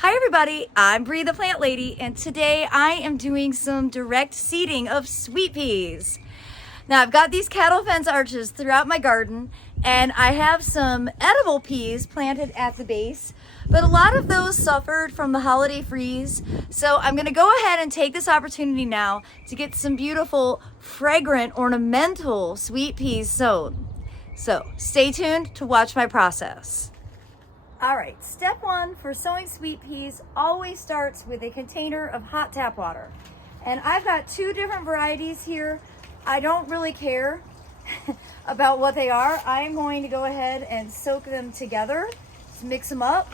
Hi everybody, I'm Bree the Plant Lady, and today I am doing some direct seeding of sweet peas. Now I've got these cattle fence arches throughout my garden, and I have some edible peas planted at the base, but a lot of those suffered from the holiday freeze. So I'm gonna go ahead and take this opportunity now to get some beautiful, fragrant, ornamental sweet peas sown. So stay tuned to watch my process. All right, step one for sowing sweet peas always starts with a container of hot tap water. And I've got two different varieties here. I don't really care about what they are. I'm going to go ahead and soak them together, just mix them up.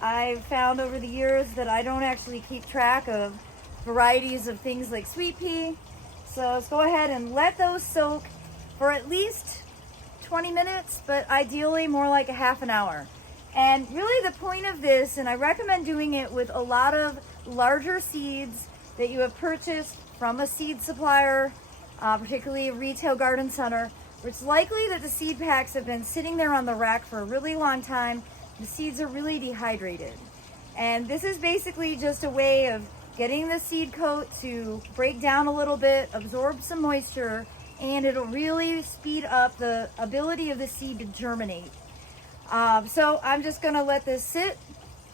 I've found over the years that I don't actually keep track of varieties of things like sweet pea. So let's go ahead and let those soak for at least 20 minutes, but ideally more like a half an hour. And really the point of this, and I recommend doing it with a lot of larger seeds that you have purchased from a seed supplier, particularly a retail garden center, where it's likely that the seed packs have been sitting there on the rack for a really long time. The seeds are really dehydrated. And this is basically just a way of getting the seed coat to break down a little bit, absorb some moisture, and it'll really speed up the ability of the seed to germinate. So I'm just gonna let this sit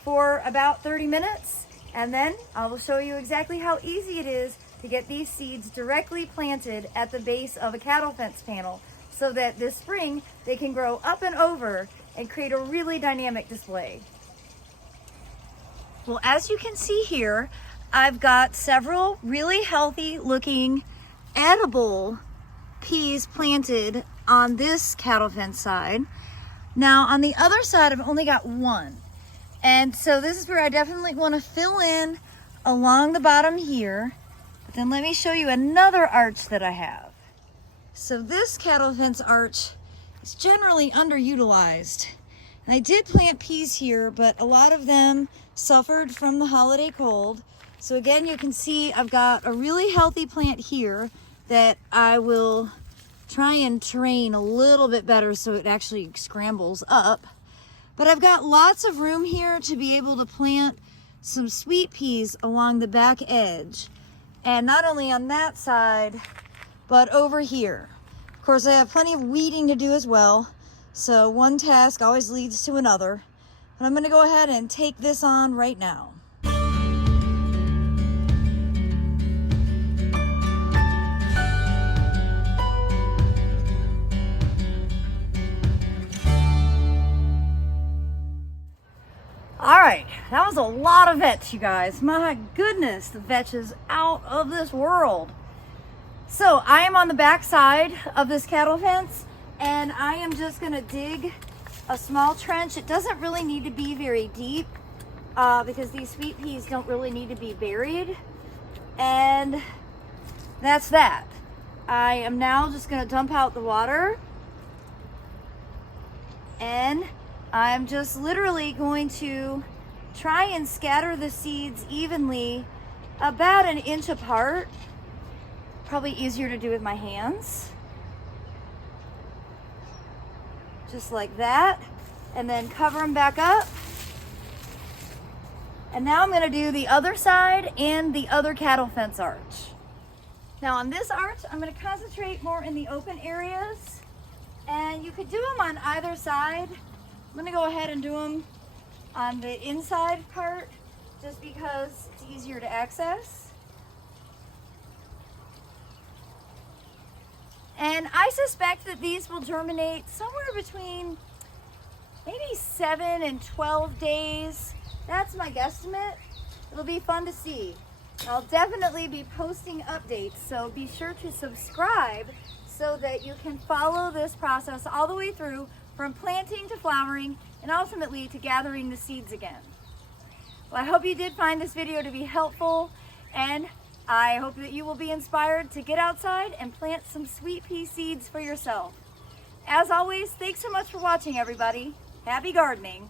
for about 30 minutes, and then I will show you exactly how easy it is to get these seeds directly planted at the base of a cattle fence panel, so that this spring they can grow up and over and create a really dynamic display. Well, as you can see here, I've got several really healthy looking edible peas planted on this cattle fence side. Now on the other side, I've only got one. And so this is where I definitely want to fill in along the bottom here. But then let me show you another arch that I have. So this cattle fence arch is generally underutilized. And I did plant peas here, but a lot of them suffered from the holiday cold. So again, you can see I've got a really healthy plant here that I will try and train a little bit better so it actually scrambles up. But I've got lots of room here to be able to plant some sweet peas along the back edge. And not only on that side, but over here. Of course, I have plenty of weeding to do as well. So one task always leads to another. But I'm gonna go ahead and take this on right now. All right, that was a lot of vetch, you guys. My goodness, the vetch is out of this world. So I am on the back side of this cattle fence, and I am just gonna dig a small trench. It doesn't really need to be very deep because these sweet peas don't really need to be buried. And that's that. I am now just gonna dump out the water, and I'm just literally going to try and scatter the seeds evenly about an inch apart. Probably easier to do with my hands. Just like that. And then cover them back up. And now I'm gonna do the other side and the other cattle fence arch. Now on this arch, I'm gonna concentrate more in the open areas. And you could do them on either side. I'm gonna go ahead and do them on the inside part just because it's easier to access. And I suspect that these will germinate somewhere between maybe 7 and 12 days. That's my guesstimate. It'll be fun to see. I'll definitely be posting updates, so be sure to subscribe so that you can follow this process all the way through, from planting to flowering and ultimately to gathering the seeds again. Well, I hope you did find this video to be helpful, and I hope that you will be inspired to get outside and plant some sweet pea seeds for yourself. As always, thanks so much for watching, everybody. Happy gardening.